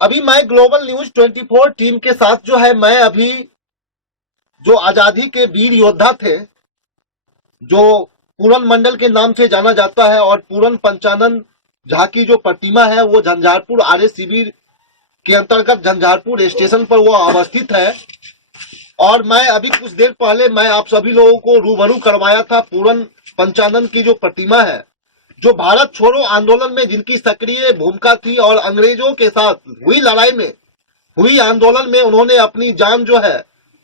अभी मैं global news 24 team के साथ जो है, मैं अभी जो आजादी के वीर योद्धा थे, जो पूरन मंडल के नाम से जाना जाता है, और पूरन पंचानन झा की जो प्रतिमा है वो झंझारपुर आर्य शिविर के अंतर्गत झंझारपुर स्टेशन पर वो अवस्थित है। और मैं अभी कुछ देर पहले मैं आप सभी लोगों को रूबरू करवाया था पूरन पंचानन की जो प्रतिमा है, जो भारत छोड़ो आंदोलन में जिनकी सक्रिय भूमिका थी और अंग्रेजों के साथ हुई लड़ाई में, हुई आंदोलन में उन्होंने अपनी जान जो है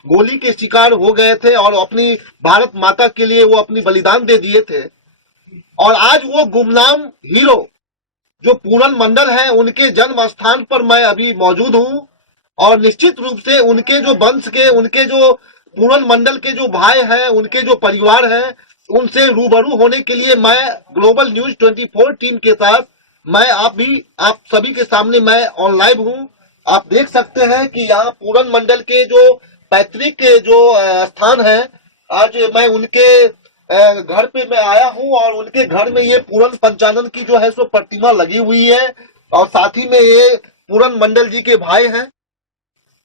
गोली के शिकार हो गए थे और अपनी भारत माता के लिए वो अपनी बलिदान दे दिए थे। और आज वो गुमनाम हीरो जो पूरन मंडल है, उनके जन्म स्थान पर मैं अभी मौजूद हूं। और निश्चित रूप से उनके जो वंश के, उनके जो पूरन मंडल के जो भाई हैं, उनके जो परिवार है, उनसे रूबरू होने के लिए मैं ग्लोबल न्यूज 24 टीम के साथ मैं आप सभी के सामने मैं ऑन लाइव हूं। आप देख सकते हैं कि यहाँ पूरन मंडल के जो पैतृक जो स्थान है, आज मैं उनके घर पे मैं आया हूं और उनके घर में ये पूरन पंचानन की जो है सो प्रतिमा लगी हुई है, और साथ ही में ये पूरन मंडल जी के भाई हैं।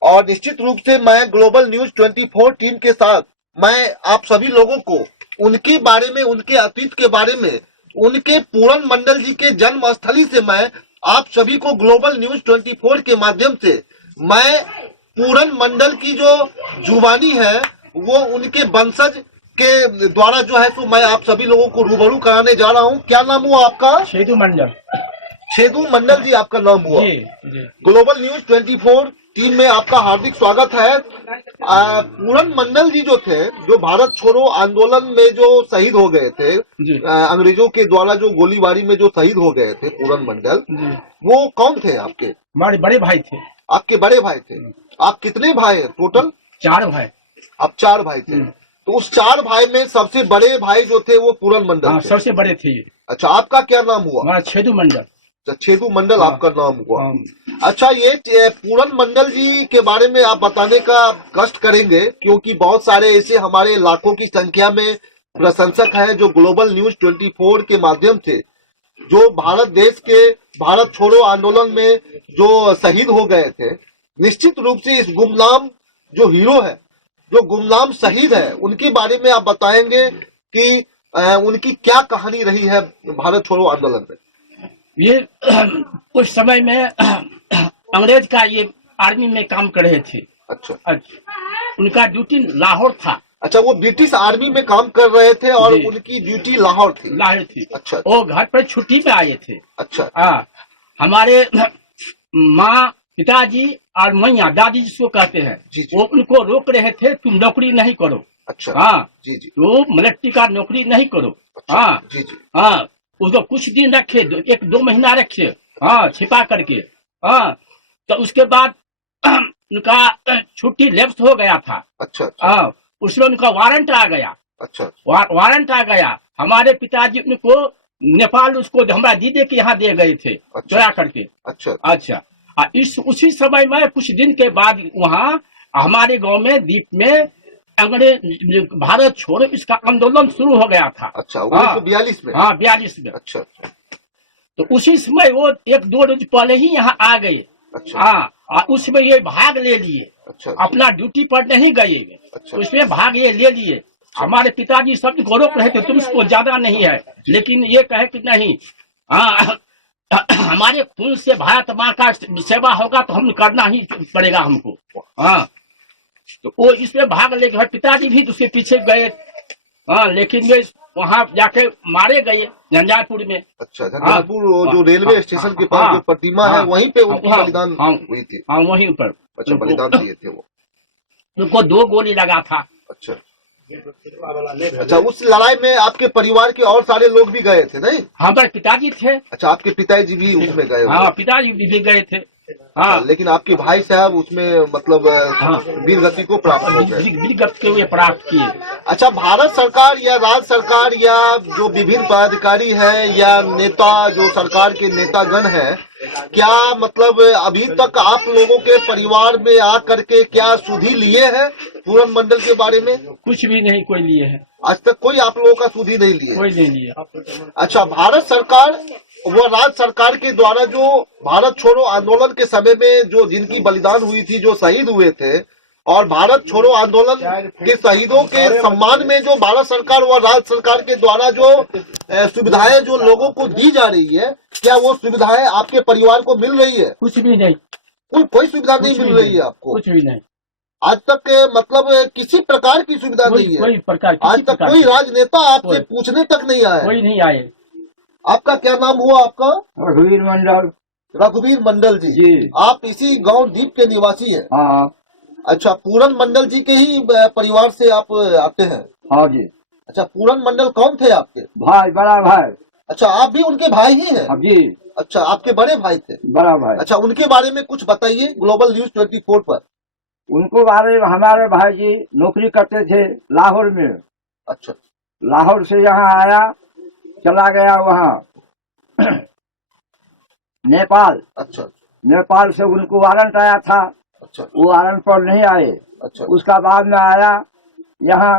और निश्चित रूप से मैं ग्लोबल न्यूज 24 टीम के साथ मैं आप सभी लोगों को उनके बारे में, उनके अतीत के बारे में, उनके पूरन मंडल जी के जन्म स्थली से मैं आप सभी को ग्लोबल न्यूज 24 के माध्यम से मैं पूरन मंडल की जो जुबानी है वो उनके वंशज के द्वारा जो है सो मैं आप सभी लोगों को रूबरू कराने जा रहा हूँ। क्या नाम हुआ आपका? छेदू मंडल। छेदू मंडल जी आपका नाम हुआ। जी। ग्लोबल न्यूज 24 टीम में आपका हार्दिक स्वागत है। पूरन मंडल जी जो थे, जो भारत छोड़ो आंदोलन में जो शहीद हो गए थे, अंग्रेजों के द्वारा जो गोलीबारी में जो शहीद हो गए थे पूरन मंडल, वो कौन थे आपके? हमारे बड़े भाई थे। आपके बड़े भाई थे। आप कितने भाई हैं टोटल? 4 भाई। आप 4 भाई थे। तो उस 4 भाई में सबसे बड़े भाई जो थे वो पूरन मंडल थे। सबसे बड़े थे। अच्छा, आपका क्या नाम हुआ? हमारा छेदू मंडल। छेदू मंडल आपका नाम हुआ। अच्छा, ये पूरन मंडल जी के बारे में आप बताने का कष्ट करेंगे, क्योंकि बहुत सारे ऐसे हमारे लाखों की संख्या में प्रशंसक हैं जो ग्लोबल न्यूज 24 के माध्यम से जो भारत देश के भारत छोड़ो आंदोलन में जो शहीद हो गए थे, निश्चित रूप से इस गुमनाम जो हीरो है, जो गुमनाम शहीद है, उनके बारे में आप बताएंगे कि उनकी क्या कहानी रही है भारत छोड़ो आंदोलन में। ये उस समय में अंग्रेज का ये आर्मी में काम कर रहे थे। अच्छा। उनका ड्यूटी लाहौर था। अच्छा, वो ब्रिटिश आर्मी में काम कर रहे थे और उनकी ड्यूटी लाहौर थी। अच्छा। वो घर पर छुट्टी में आए थे। अच्छा। हमारे माँ, पिताजी और मैया, दादी जिसको कहते हैं, वो उनको रोक रहे थे, तुम नौकरी नहीं करो। अच्छा। हाँ जी। तो मिलिट्री का नौकरी नहीं करो। हाँ हाँ, उसको कुछ दिन रखे, 1-2 महीना रखे, हाँ, छिपा करके। हाँ, तो उसके बाद उनका छुट्टी लैप्स हो गया था। अच्छा। हाँ, उसमें उनका वारंट आ गया। अच्छा। वारंट आ गया। हमारे पिताजी उनको नेपाल, उसको हमारा दीदी के यहाँ दे गए थे चोरा करके। अच्छा। उसी समय में कुछ दिन के बाद वहाँ हमारे गांव में द्वीप में अंग्रेज भारत छोड़ो इसका आंदोलन शुरू हो गया था। अच्छा, 1942 में। हाँ, 42 में। अच्छा। तो उसी समय वो 1-2 रोज पहले ही यहाँ आ गए। हाँ, उसमें ये भाग ले लिए। अच्छा। अपना ड्यूटी पर नहीं गए। अच्छा। उसमें भाग ये ले लिए। हमारे पिताजी सब रोक रहे थे, तुमको ज्यादा नहीं है, लेकिन ये कहे कि नहीं, हाँ, हमारे खून से भारत माँ का सेवा होगा तो हम करना ही पड़ेगा हमको। हाँ, तो वो इसमें भाग ले गए। पिताजी भी उसके पीछे गए। हाँ, लेकिन वे वहाँ जाके मारे गए झंझारपुर में। अच्छा, झंझारपुर जो रेलवे स्टेशन के पास जो प्रतिमा है, वहीं पे उनकी बलिदान हुई थी। हाँ, वहीं पर। अच्छा, बलिदान दिए थे वो। उनको 2 गोली लगा था। अच्छा। अच्छा, उस लड़ाई में आपके परिवार के और सारे लोग भी गए थे नहीं? हमारे पिताजी थे। अच्छा, आपके पिताजी भी उसमें गए? हाँ, पिताजी भी गए थे। हाँ, लेकिन आपके भाई साहब उसमें मतलब वीर गति को प्राप्त हो गए। वीर गति को प्राप्त किए। अच्छा, भारत सरकार या राज्य सरकार या जो विभिन्न पदाधिकारी है या नेता, जो सरकार के नेतागण हैं, क्या मतलब अभी तक आप लोगों के परिवार में आ करके क्या सुधि लिए हैं पूरन मंडल के बारे में? कुछ भी नहीं कोई लिए है, आज तक कोई आप लोगों का सुधि नहीं लिए? कोई नहीं लिए। अच्छा, भारत सरकार व राज्य सरकार के द्वारा जो भारत छोड़ो आंदोलन के समय में जो जिनकी बलिदान हुई थी, जो शहीद हुए थे, और भारत छोड़ो आंदोलन के शहीदों के सम्मान में जो भारत सरकार व राज्य सरकार के द्वारा जो सुविधाएं जो लोगों को दी जा रही है, क्या वो सुविधाएं आपके परिवार को मिल रही है? कुछ भी नहीं, कोई सुविधा नहीं मिल रही है आपको? कुछ भी नहीं आज तक मतलब किसी प्रकार की सुविधा नहीं है? कोई प्रकार की, आज तक कोई राजनेता आपसे पूछने तक नहीं आया? कोई नहीं आए। आपका क्या नाम हुआ आपका? रघुवीर मंडल। रघुवीर मंडल जी, आप इसी गांव दीप के निवासी हैं? हाँ। अच्छा, पूरन मंडल जी के ही परिवार से आप आते हैं? हाँ जी। अच्छा, पूरन मंडल कौन थे आपके? भाई, बड़ा भाई। अच्छा, आप भी उनके भाई ही हैं? हाँ जी। अच्छा, आपके बड़े भाई थे? बड़ा भाई। अच्छा, उनके बारे में कुछ बताइए ग्लोबल न्यूज 24 पर। उनको बारे में हमारे भाई जी नौकरी करते थे लाहौर में। अच्छा, लाहौर से यहाँ आया, चला गया वहाँ नेपाल। अच्छा, नेपाल से उनको वारंट आया था। अच्छा, वो वारंट पर नहीं आए। अच्छा, उसका बाद में आया, यहाँ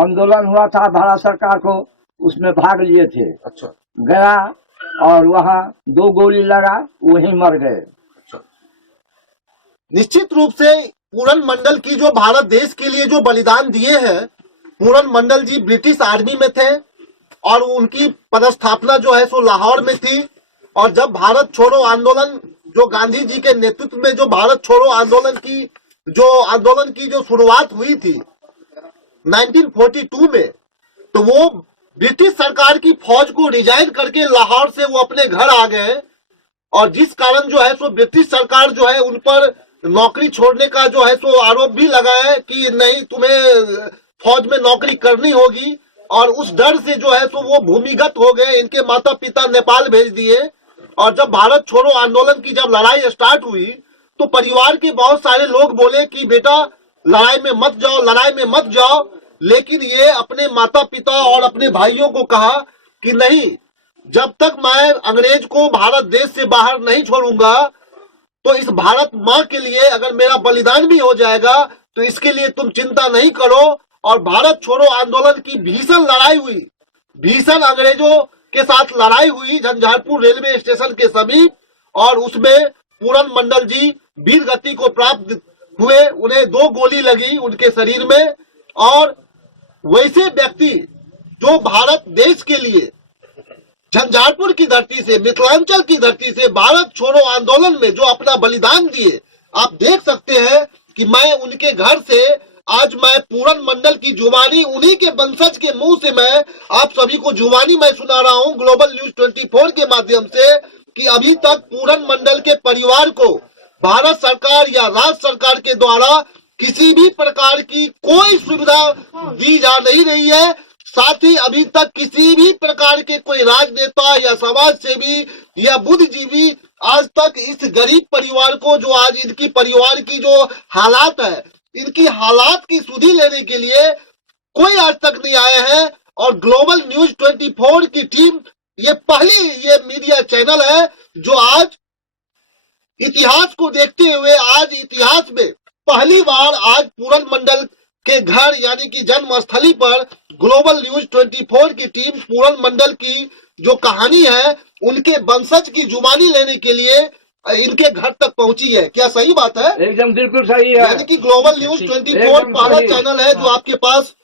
आंदोलन हुआ था भारत सरकार को, उसमें भाग लिए थे। अच्छा, गया और वहाँ 2 गोली लगा, वहीं मर गए। अच्छा। निश्चित रूप से पूरन मंडल की जो भारत देश के लिए जो बलिदान दिए हैं, पूरन मंडल जी ब्रिटिश आर्मी में थे और उनकी पदस्थापना जो है सो लाहौर में थी। और जब भारत छोड़ो आंदोलन जो गांधी जी के नेतृत्व में जो भारत छोड़ो आंदोलन की जो शुरुआत हुई थी 1942 में, तो वो ब्रिटिश सरकार की फौज को रिजाइन करके लाहौर से वो अपने घर आ गए। और जिस कारण जो है सो ब्रिटिश सरकार जो है उन पर नौकरी छोड़ने का जो है सो आरोप भी लगाया कि नहीं, तुम्हें फौज में नौकरी करनी होगी। और उस डर से जो है सो वो भूमिगत हो गए, इनके माता पिता नेपाल भेज दिए। और जब भारत छोड़ो आंदोलन की जब लड़ाई स्टार्ट हुई तो परिवार के बहुत सारे लोग बोले कि बेटा लड़ाई में मत जाओ, लड़ाई में मत जाओ। लेकिन ये अपने माता पिता और अपने भाइयों को कहा कि नहीं, जब तक मैं अंग्रेज को भारत देश से बाहर नहीं छोड़ूंगा तो इस भारत माँ के लिए अगर मेरा बलिदान भी हो जाएगा तो इसके लिए तुम चिंता नहीं करो। और भारत छोड़ो आंदोलन की भीषण लड़ाई हुई, भीषण अंग्रेजों के साथ लड़ाई हुई झंझारपुर रेलवे स्टेशन के समीप। और उसमें पूरन मंडल जी वीर गति को प्राप्त हुए, उन्हें 2 गोली लगी उनके शरीर में। और वैसे व्यक्ति जो भारत देश के लिए झंझारपुर की धरती से, मिथिलांचल की धरती से भारत छोड़ो आंदोलन में जो अपना बलिदान दिए, आप देख सकते हैं कि मैं उनके घर से आज मैं पूरन मंडल की जुबानी, उन्हीं के वंशज के मुंह से मैं आप सभी को जुबानी मैं सुना रहा हूं ग्लोबल न्यूज 24 के माध्यम से कि अभी तक पूरन मंडल के परिवार को भारत सरकार या राज्य सरकार के द्वारा किसी भी प्रकार की कोई सुविधा दी जा नहीं रही है। साथ ही अभी तक किसी भी प्रकार के कोई राजनेता या समाज सेवी या बुद्धिजीवी आज तक इस गरीब परिवार को, जो आज इनकी परिवार की जो हालात है, इनकी हालात की सुधि लेने के लिए कोई आज तक नहीं आया है। और ग्लोबल न्यूज 24 की टीम ये पहली ये मीडिया चैनल है जो आज इतिहास को देखते हुए आज इतिहास में पहली बार आज पूरन मंडल के घर यानी कि जन्म स्थली पर ग्लोबल न्यूज 24 की टीम पूरन मंडल की जो कहानी है उनके वंशज की जुबानी लेने के लिए इनके घर तक पहुंची है। क्या सही बात है? एकदम बिल्कुल सही है। यानी कि ग्लोबल न्यूज 24 पहला चैनल है जो आपके पास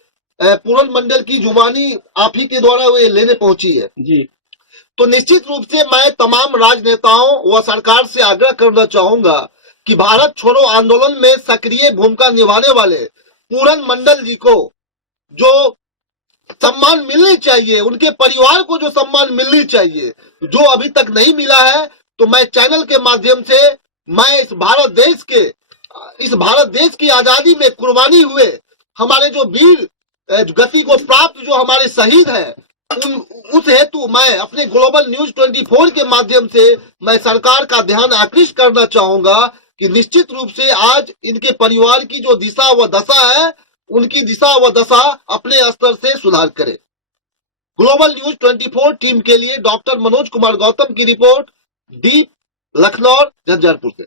पूरन मंडल की जुबानी आप ही के द्वारा वे लेने पहुंची है जी। तो निश्चित रूप से मैं तमाम राजनेताओं व सरकार से आग्रह करना चाहूंगा कि भारत छोड़ो आंदोलन में सक्रिय भूमिका निभाने वाले पूरन मंडल जी को जो सम्मान मिलनी चाहिए, उनके परिवार को जो सम्मान मिलनी चाहिए, जो अभी तक नहीं मिला है, तो मैं चैनल के माध्यम से मैं इस भारत देश की आजादी में कुर्बानी हुए हमारे जो वीर गति को प्राप्त जो हमारे शहीद हैं, उस हेतु मैं अपने ग्लोबल न्यूज 24 के माध्यम से मैं सरकार का ध्यान आकृष्ट करना चाहूंगा कि निश्चित रूप से आज इनके परिवार की जो दिशा व दशा है, उनकी दिशा व दशा अपने स्तर से सुधार करे। ग्लोबल न्यूज 24 टीम के लिए डॉक्टर मनोज कुमार गौतम की रिपोर्ट, दीप लखनऊ और झंझारपुर से।